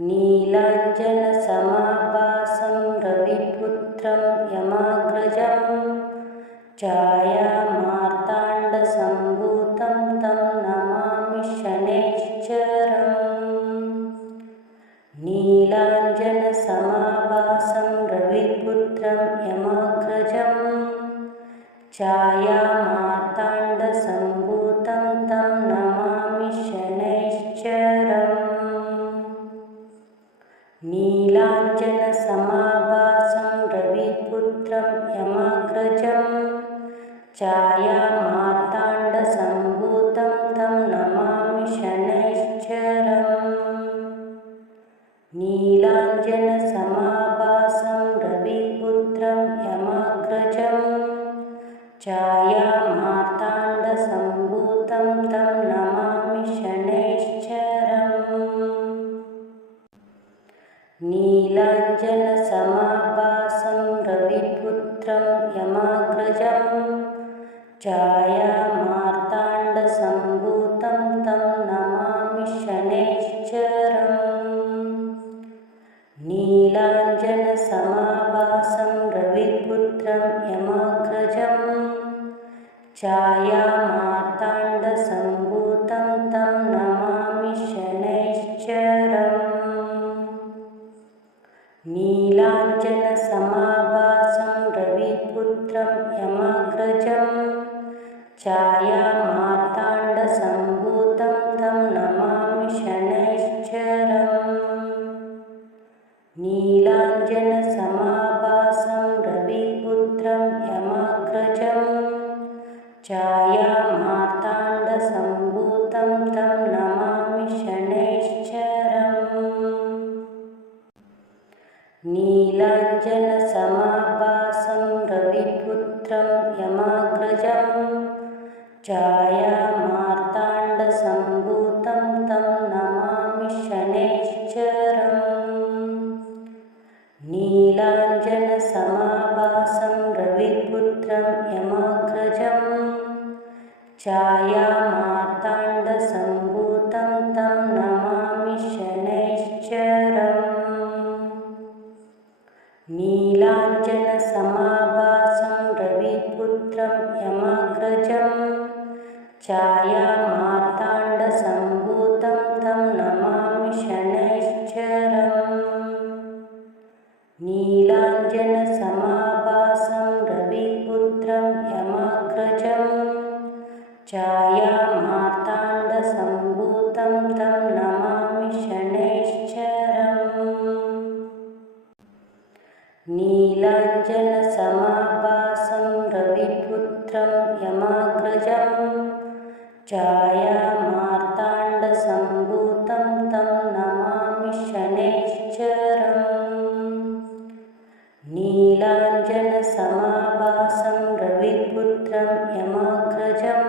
नीलाञ्जनसमाभासं रविपुत्रं यमाग्रजं छायामार्ताण्डसम्भूतं तं नमामि शनैश्चरम्। नीलाञ्जनसमाभासं रविपुत्रं यमाग्रजं छायामार्ताण्डसम्भूतं तं नमामि शनैश्चरम्। नीलाञ्जनसमाभासं रविपुत्रं यमाग्रजं छायामार्ताण्डसम्भूतं तं नमामि शनैश्चरम्। नीलाञ्जनसमाभासं रविपुत्रं यमाग्रजं छायामार्ताण्डसम्भूतं तं नमामि शनैश्चरम्। नीलाञ्जनसमाभासं रविपुत्रं यमाग्रजं छायामार्ताण्डसम्भूतं तं नमामि शनैश्चरम्। नीलाञ्जनसमाभासं रविपुत्रं यमाग्रजं छायामार्ताण्डसम्भूतं तं नमामि शनैश्चरम्। नीलाञ्जनसमाभासं रविपुत्रं यमाग्रजं छायामार्ताण्डसम्भूतं तं नमामि शनैश्चरम्। नीलाञ्जनसमाभासं रविपुत्रं यमाग्रजं छायामार्ताण्डसम्भूतं तं नमामि शनैश्चरम्। नीलाञ्जनसमाभासं रविपुत्रं यमाग्रजं छायामार्ताण्डसम्भूतं तं नमामि शनैश्चरम्। नीलाञ्जनसमाभासं रविपुत्रं यमाग्रजं छायामार्ताण्डसम्भूतं तं नमामि शनैश्चरम्। नीलाञ्जनसमाभासं रविपुत्रं यमाग्रजं छायामार्ताण्डसम्भूतं तं नमामि शनैश्चरम्। नीलाञ्जनसमाभासं रविपुत्रं यमाग्रजं छायामार्ताण्डसम्भूतं तं नमामि शनैश्चरम्। नीलाञ्जनसमाभासं रविपुत्रं यमाग्रजं छायामार्ताण्डसम्भूतं तं नमामि शनैश्चरम्। नीलाञ्जनसमाभासं रविपुत्रं यमाग्रजं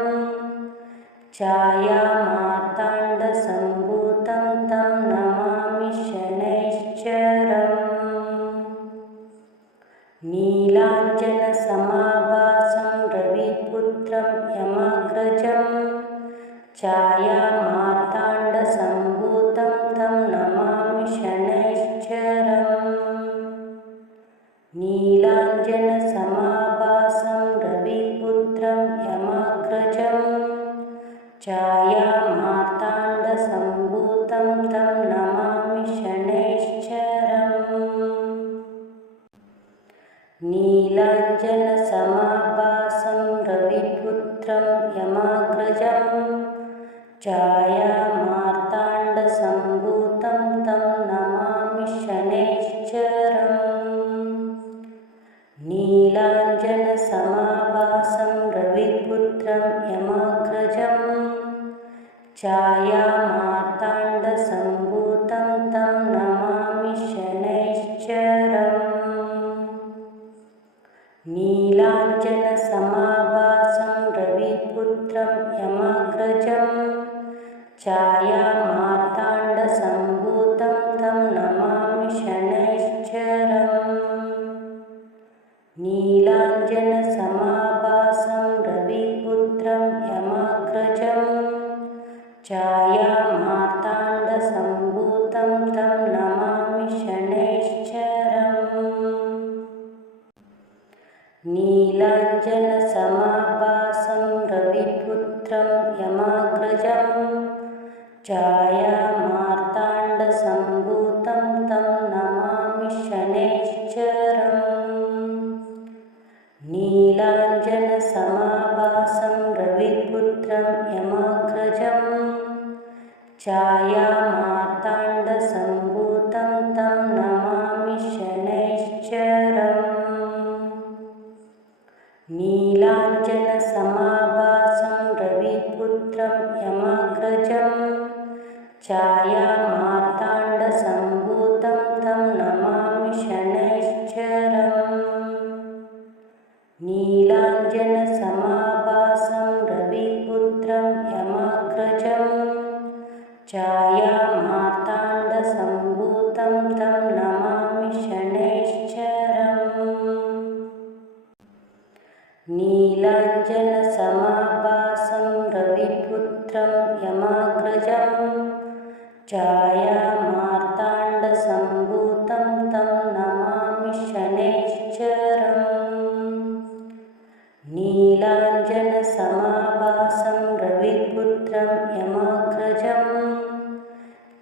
छायामार्ताण्डसम्भूतं तं नमामि शनैश्चरम्। नीलाञ्जनसमाभासं रविपुत्रं यमाग्रजं छायामार्ताण्डसम्भूतं तं नमामि शनैश्चरम्। नीलाञ्जनसमाभासं रविपुत्रं यमाग्रजं छायामार्ताण्डसम्भूतं तं नमामि शनैश्चरम्। नीलाञ्जनसमाभासं रविपुत्रं यमाग्रजं छायामार्ताण्डसम्भूतं तं नमामि शनैश्चरम्। नीलाञ्जनसमाभासं रविपुत्रं यमाग्रजं छायामार्ताण्डसम्भूतं तं नमामि शनैश्चरम्। नीलाञ्जनसमाभासं रविपुत्रं यमाग्रजं छायामार्ताण्डसम्भूतं तं नमामि शनैश्चरम्। नीलाञ्जनसमाभासं रविपुत्रं यमाग्रजं छायामार्ताण्डसम्भूतं तं छायामार्ताण्डसम्भूतं तं नमामि शनैश्चरम् नीलाञ्जनसमाभासं रविपुत्रं यमाग्रजं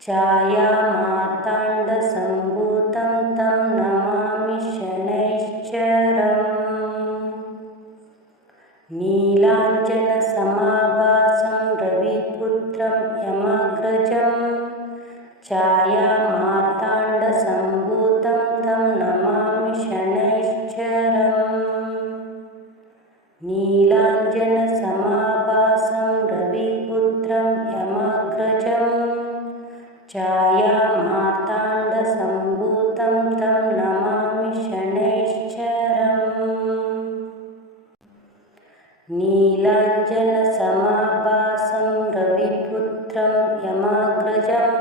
छायामार्ताण्डसम्भूतं तं नमामि शनैश्चरम् नीलाञ्जनसमाभासं रविपुत्रं यमाग्रजं छायामार्ताण्डसम्भूतं तं नमामि शनैश्चरम् नीलाञ्जनसमाभासं रविपुत्रं यमाग्रजं छायामार्ताण्डसम्भूतं तं नमामि शनैश्चरम् नीलाञ्जनसमाभासं रविपुत्रं यमाग्रजं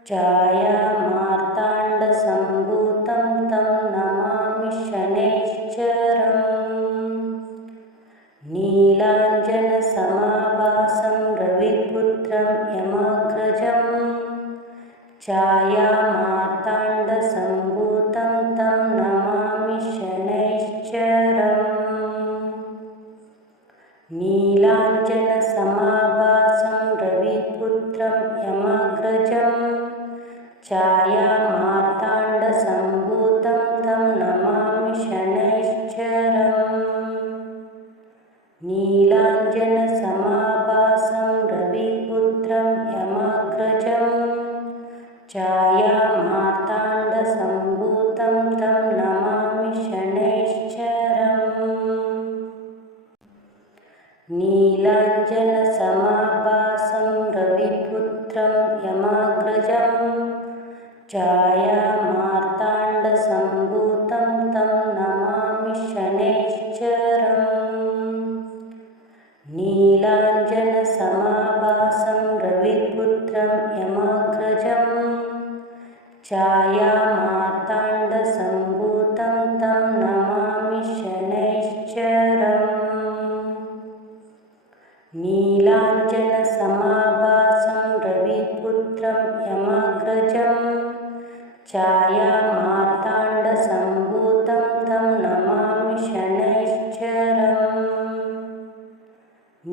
छायामार्ताण्डसम्भूतं तं नमामि शनैश्चरम् नीलाञ्जनसमाभासं रविपुत्रं यमाग्रजं छायामार्ताण्डसम्भूतं तं नमामि शनैश्चरम् नीलाञ्जनसमाभासं रविपुत्रं यमाग्रजं छायामार्ताण्डसम्भूतं तं नमामि शनैश्चरम् नीलाञ्जनसमाभासं रविपुत्रं यमाग्रजं छायामार्ताण्डसम्भूतं तं नमामि शनैश्चरम् नीलाञ्जनसमाभासं रविपुत्रं यमाग्रजं छायामार्ताण्डसम्भूतं तं नमामि शनैश्चरम् नीलाञ्जनसमाभासं रविपुत्रं यमाग्रजं छायामार्ताण्डसम्भूतं तं नमामि शनैश्चरम् नीलाञ्जनसमाभासं रविपुत्रं यमाग्रजं छायामार्ताण्डसम्भूतं तं नमामि शनैश्चरम्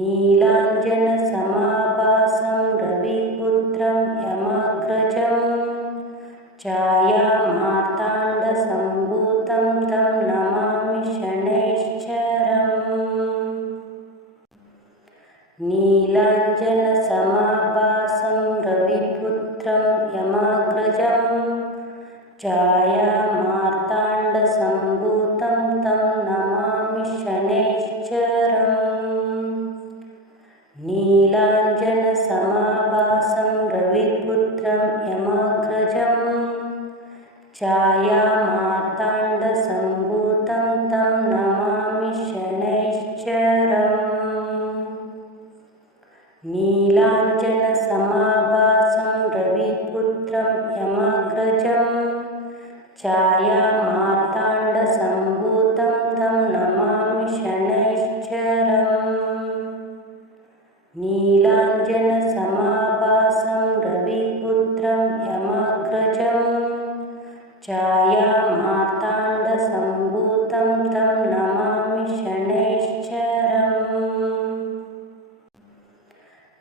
नीलाञ्जनसमाभासं रविपुत्रं यमाग्रजं छायामार्ताण्डसम्भूतं तं नमामि शनैश्चरम् नीलाञ्जनसमाभासं रविपुत्रं यमाग्रजं छायामार्ताण्डसम्भूतं तं नमामि शनैश्चरम् नीलाञ्जनसमाभासं रविपुत्रं यमाग्रजं छायामार्ताण्डसम्भूतं तं नमामि शनैश्चरम् नीलाञ्जनसमाभासं रविपुत्रं यमाग्रजं छायामार्ताण्डसम्भूतं तं नमामि शनैश्चरम् नीलाञ्जनसमाभासं रविपुत्रं यमाग्रजं छायामार्ताण्डसम्भूतं तं नमामि शनैश्चरम्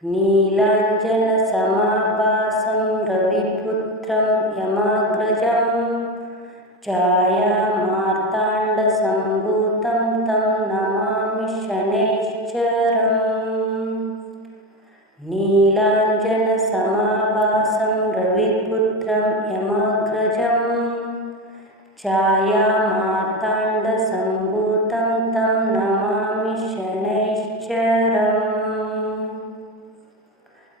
नीलाञ्जनसमाभासं रविपुत्रं यमाग्रजं छायामार्ताण्डसम्भूतं तं नमामि शनैश्चरम् नीलाञ्जनसमाभासं रविपुत्रं यमाग्रजं छायामार्ताण्डसम्भूतं तं नमामि शनैश्चरम्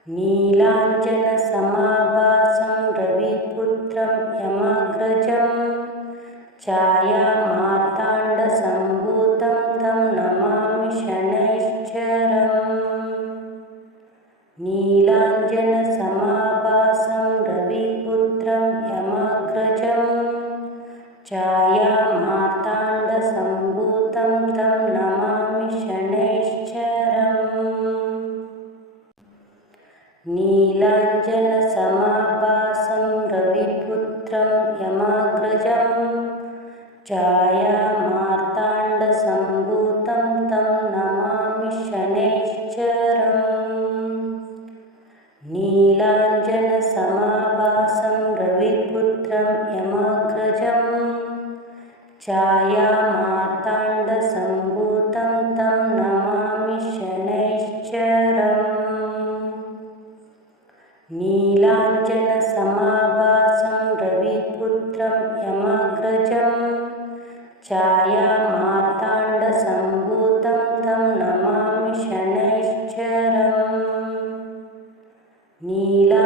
नीलाञ्जनसमाभासं रविपुत्रं यमाग्रजं छायामार्ताण्डसम्भूतं तं नमामि शनैश्चरम् नीलाञ्जनसमाभासं रविपुत्रं यमाग्रजं छायामार्ताण्डसम्भूतं तं नमामि शनैश्चरम् नीलाञ्जनसमाभासं छायामार्ताण्डसम्भूतं तं नमामि शनैश्चरम् नीलाञ्जनसमाभासं रविपुत्रं यमाग्रजं छायामार्ताण्डसम्भूतं तं नमामि शनैश्चरम् नीलाञ्जनसमाभासं रविपुत्रं यमाग्रजं छायामार्ताण्डसम्भूतं तं नमामि शनैश्चरम् नीलाञ्जनसमाभासं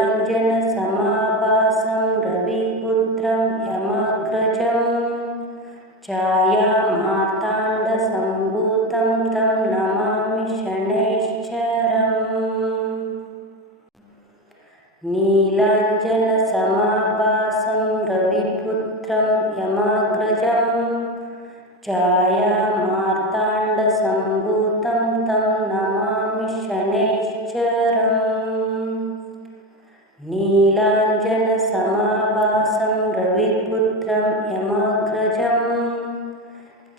रविपुत्रं यमाग्रजं छायामार्ताण्डसम्भूतं तं नमामि शनैश्चरम् नीलाञ्जनसमाभासं रविपुत्रं यमाग्रजं छायामार्ताण्डसम्भूतं तं नमामि शनैश्चरम् नीलाञ्जनसमाभासं रविपुत्रं यमाग्रजं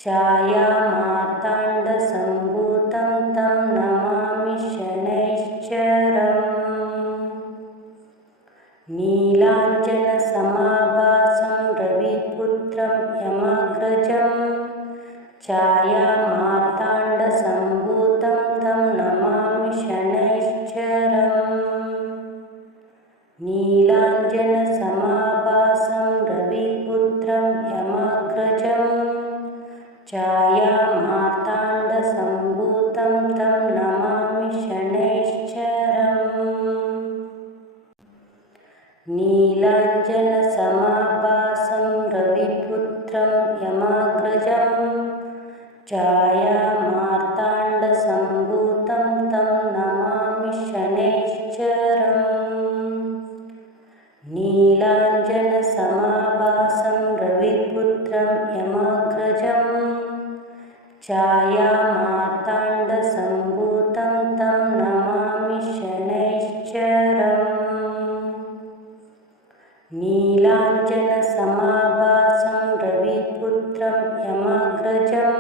छायामार्ताण्डसम्भूतं तं नमामि शनैश्चरम् नीलाञ्जनसमाभासं रविपुत्रं यमाग्रजं छायामार्ताण्डसम्भूतं तं नमामि शनैश्चरम् नीलाञ्जनसमाभासं रविपुत्रं यमाग्रजं छायामार्ताण्डसम्भूतं तं नमामि शनैश्चरम् नीलाञ्जनसमाभासं रविपुत्रं यमाग्रजं छायामार्ताण्डसम्भूतं तं नमामि शनैश्चरम् नीलाञ्जनसमाभासं रविपुत्रं यमाग्रजं छायामार्ताण्डसम्भूतं तं नमामि शनैश्चरम् नीलाञ्जनसमाभासं रविपुत्रं यमाग्रजं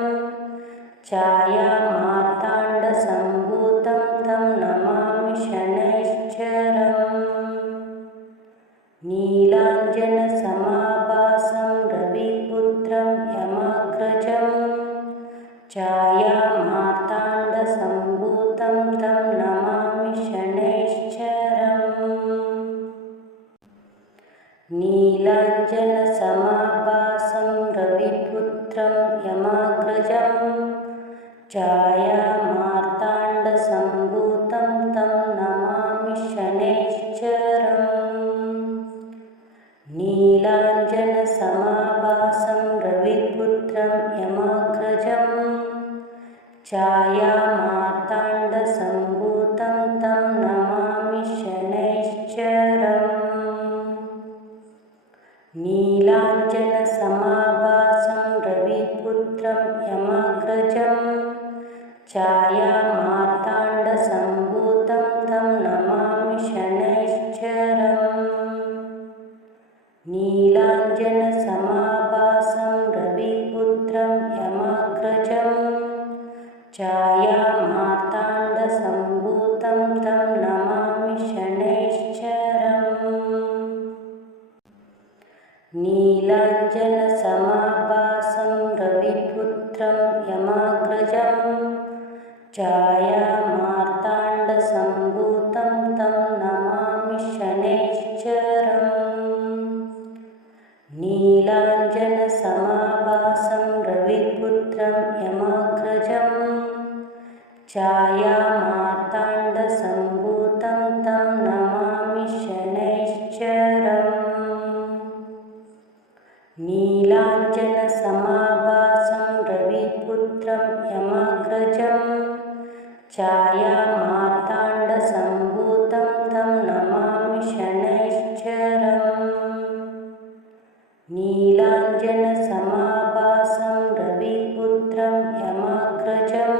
छायामार्ताण्डसम्भूतं तं नमामि शनैश्चरम् नीलाञ्जनसमाभासं रविपुत्रं यमाग्रजं छायामार्ताण्डसम्भूतं तं नमामि शनैश्चरम् नीलाञ्जनसमाभासं रविपुत्रं यमाग्रजं छायामार्ताण्डसम्भूतं तं नमामि शनैश्चरम् नीलाञ्जनसमाभासं रविपुत्रं यमाग्रजं छायामार्ताण्डसम्भूतं तं नमामि शनैश्चरम् नीलाञ्जनसमाभासं रविपुत्रं यमाग्रजं छायामार्ताण्डसम्भूतं तं नमामि शनैश्चरम् नीलाञ्जनसमाभासं रविपुत्रं यमाग्रजं छायामार्ताण्डसम्भूतं तं नमामि शनैश्चरम् नीलाञ्जनसमाभासं रविपुत्रं यमाग्रजं छायामार्ताण्डसम्भूतं तं नमामि शनैश्चरम् नीलाञ्जनसमाभासं रविपुत्रं यमाग्रजं छायामार्ताण्डसम्भूतं तं नमामि शनैश्चरम् नीलाञ्जनसमाभासं रविपुत्रं यमाग्रजं छायामार्ताण्डसम्भूतं तं नमामि शनैश्चरम् नीलाञ्जनसमाभासं रविपुत्रं यमाग्रजं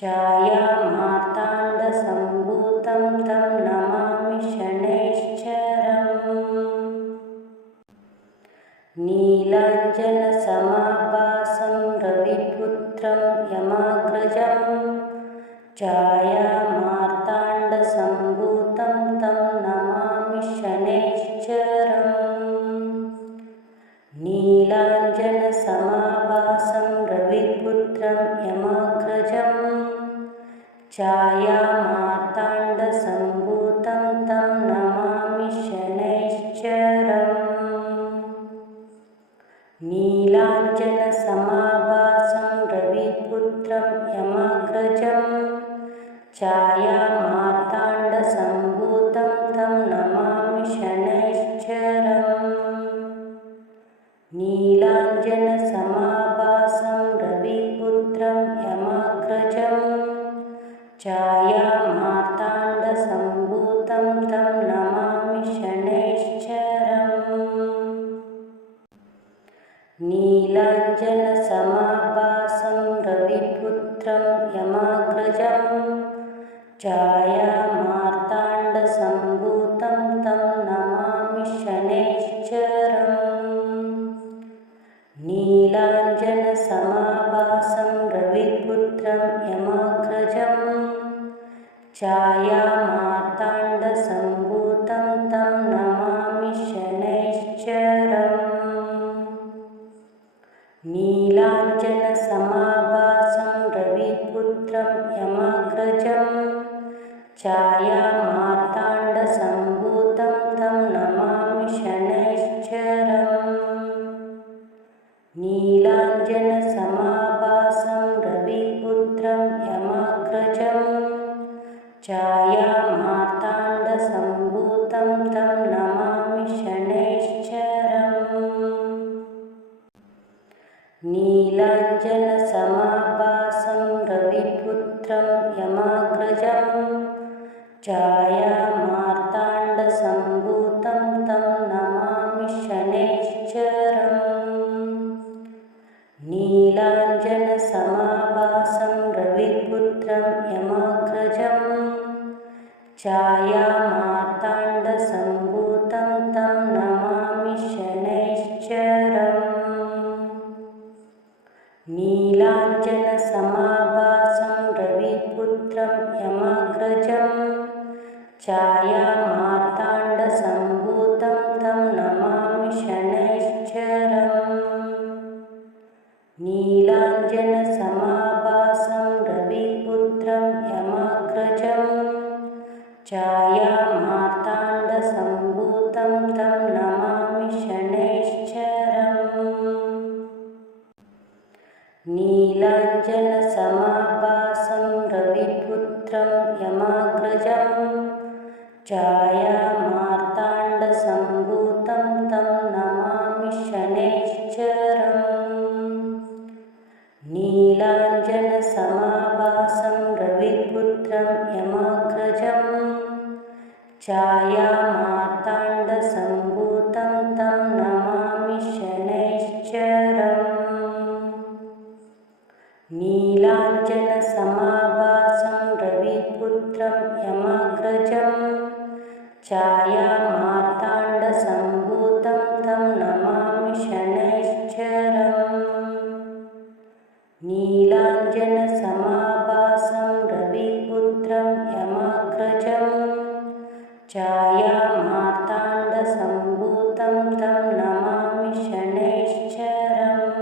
छायामार्ताण्डसम्भूतं तं नमामि शनैश्चरम् नीलाञ्जनसमाभासं नीलाञ्जनसम्भूतं तं नमामि शनैश्चरम् नीलाञ्जनसमाभासं रविपुत्रं यमाग्रजं छायामार्ताण्डसम्भूतं तं नमामि शनैश्चरम् नीलाञ्जनसमाभासं रविपुत्रं यमाग्रजं छायामार्ताण्डसम्भूतं तं नमामि शनैश्चरम्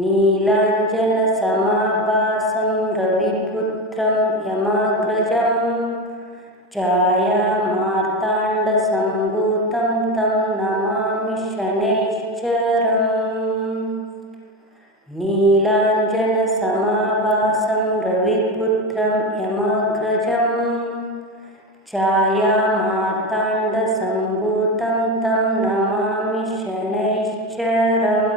नीलाञ्जनसमाभासं रविपुत्रं यमाग्रजं छायामार्ताण्डसम्भूतं तं नमामि शनैश्चरम् नीलाञ्जनसमाभासं रविपुत्रं यमाग्रजं छायामार्ताण्डसम्भूतं तं नमामि शनैश्चरम्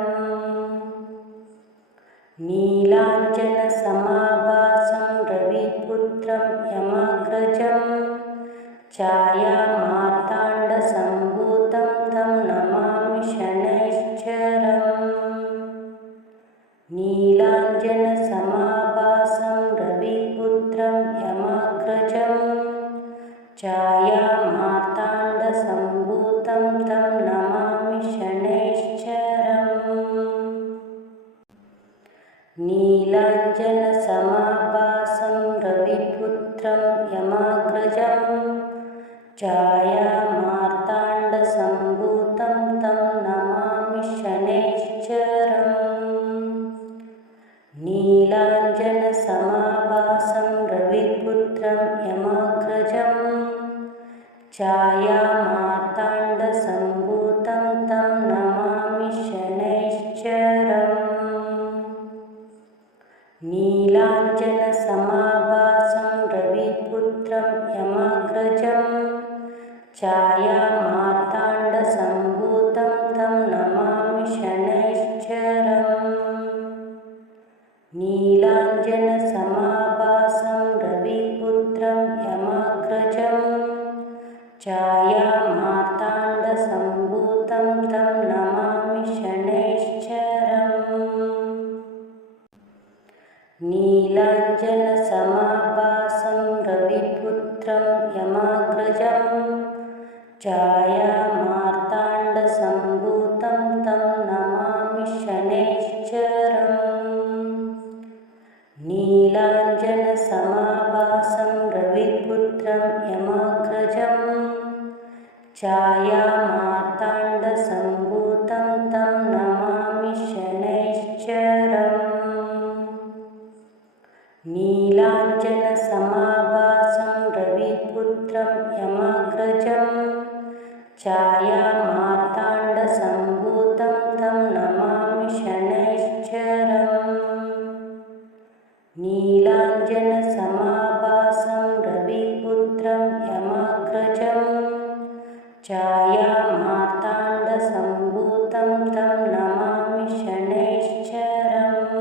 नीलाञ्जनसमाभासं रविपुत्रं यमाग्रजं छायामार्ताण्डसम्भूतं तं नमामि शनैश्चरम् नीलाञ्जनसमाभासं रविपुत्रं यमाग्रजं छायामार्ताण्डसम्भूतं तं नमामि शनैश्चरम् नीलाञ्जनसमाभासं रविपुत्रं यमाग्रजं छायामार्ताण्डसम्भूतं तं नमामि शनैश्चरम् नीलाञ्जनसमाभासं रविपुत्रं यमाग्रजं छायामार्ताण्डसम्भूतं तं नमामि शनैश्चरम् नीलाञ्जनसमाभासं रविपुत्रं यमाग्रजं छायामार्ताण्डसम्भूतं तं नमामि शनैश्चरम् नीलाञ्जनसमाभासं रविपुत्रं यमाग्रजं छायामार्ताण्डसम्भूतं तं नमामि शनैश्चरम् नीलाञ्जनसमाभासं रविपुत्रं यमाग्रजं छायामार्ताण्डसम्भूतं तं नमामि शनैश्चरम् नीलाञ्जनसमाभासं रविपुत्रं यमाग्रजं छायामार्ताण्डसम्भूतं तं नमामि शनैश्चरम् नीलाञ्जनसमाभासं रविपुत्रं यमाग्रजं छायामार्ताण्डसम्भूतं तं नमामि शनैश्चरम् नीलाञ्जनसमाभासं रविपुत्रं यमाग्रजं छायामार्ताण्डसम्भूतं तं नमामि शनैश्चरम्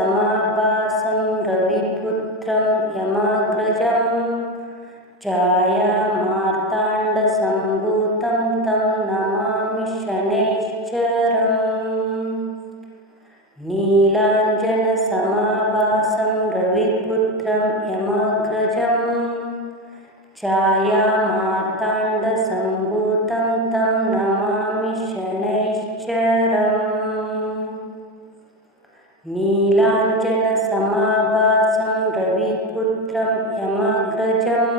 नीलाञ्जनसमाभासं रविपुत्रं यमाग्रजं छायामार्ताण्डसम्भूतं तं नमामि शनैश्चरम् नीलाञ्जनसमाभासं रविपुत्रं यमाग्रजं छायामार्ताण्डसम्भूतं तं नमामि शनैश्चरम् नीलाञ्जनसमाभासं रविपुत्रं यमाग्रजं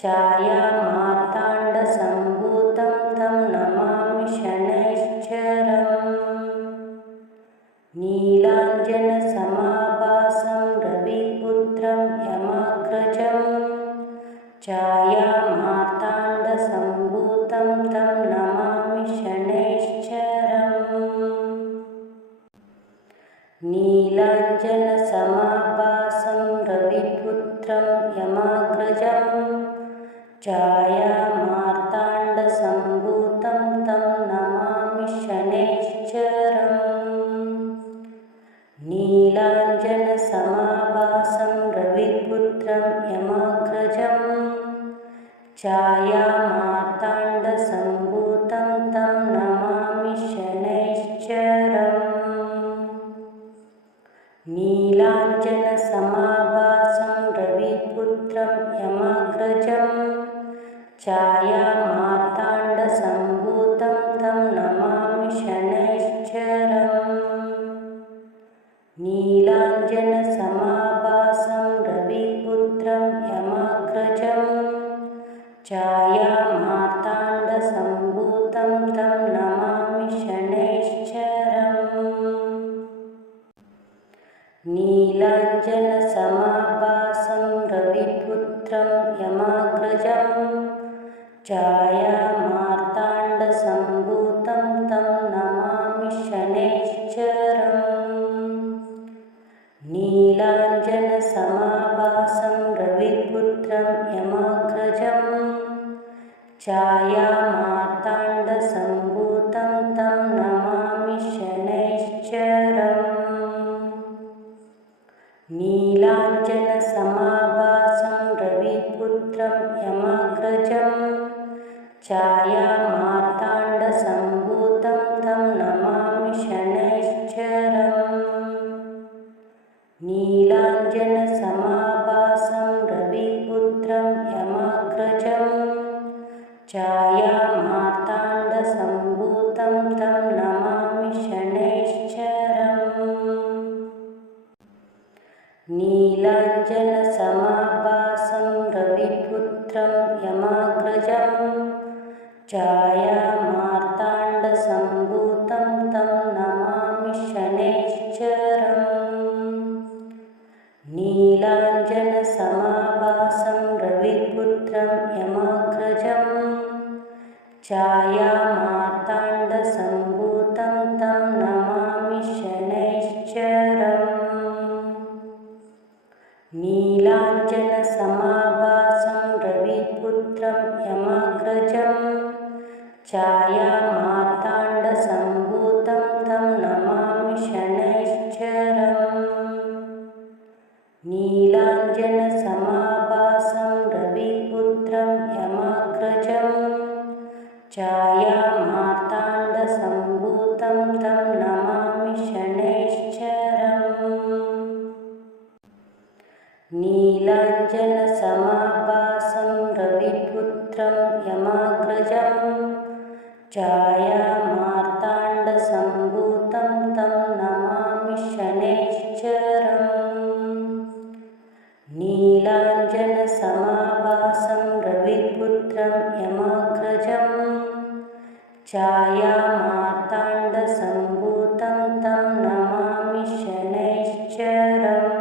छायामार्ताण्डसम्भूतं तं नमामि शनैश्चरम् नीलाञ्जनसमाभासं रविपुत्रं यमाग्रजं छायामार्ताण्डसम्भूतं तं नमामि शनैश्चरम् नीलाञ्जनसमाभासं रविपुत्रं यमाग्रजं छायामार्ताण्डसम्भूतं तं नमामि शनैश्चरम् नीलाञ्जनसमाभासं रविपुत्रं रविपुत्रं यमाग्रजं छायामार्ताण्डसम्भूतं तं नमामि शनैश्चरम् नीलाञ्जनसमाभासं रविपुत्रं यमाग्रजं छायामार्ताण्डसम्भूतं तं नमामि शनैश्चरम् नीलाञ्जनसमाभासं रविपुत्रं यमाग्रजं छायामार्ताण्डसम्भूतं तं नमामि शनैश्चरम् नीलाञ्जनसमाभासं रविपुत्रं यमाग्रजं छायामार्ताण्डसम्भूतं तं नमामि शनैश्चरम् नीलाञ्जनसमाभासं रविपुत्रं यमाग्रजं छायामार्ताण्डसम्भूतं तं नमामि शनैश्चरम् नीलाञ्जनसमाभासं रविपुत्रं यमाग्रजं छायामार्ताण्डसम्भूतं तं नमामि शनैश्चरम् नीलाञ्जनसमाभासं रविपुत्रं यमाग्रजं छायामार्ताण्डसम्भूतं तं नमामि शनैश्चरम् नीलाञ्जनसमाभासं रविपुत्रं यमाग्रजं छायामार्ताण्डसम्भूतं तं नमामि शनैश्चरम् नीलाञ्जनसमाभासं रविपुत्रं यमाग्रजं छायामार्ताण्डसम्भूतं तं नमामि शनैश्चरम् नीलाञ्जनसमाभासं रविपुत्रं यमाग्रजं छायामार्ताण्डसम्भूतं तं नमामि शनैश्चरम् नीलाञ्जनसमाभासं रविपुत्रं यमाग्रजं छायामार्ताण्डसम्भूतं तं नमामि शनैश्चरम् नीलाञ्जनसमाभासं रविपुत्रं यमाग्रजं छायामार्ताण्डसम्भूतं तं नमामि शनैश्चरम् नीलाञ्जनसमाभासं रविपुत्रं यमाग्रजं छायामार्ताण्डसम्भूतं तं नमामि शनैश्चरम्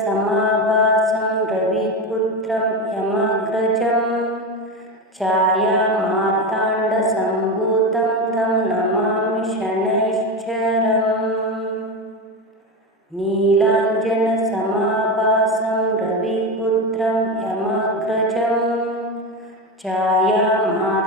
नीलाञ्जनसमाभासं रविपुत्रं यमाग्रजं छायामार्ताण्डसम्भूतं तं नमामि शनैश्चरम् नीलाञ्जनसमाभासं रविपुत्रं यमाग्रजं छायामार्ताण्डसम्भूतं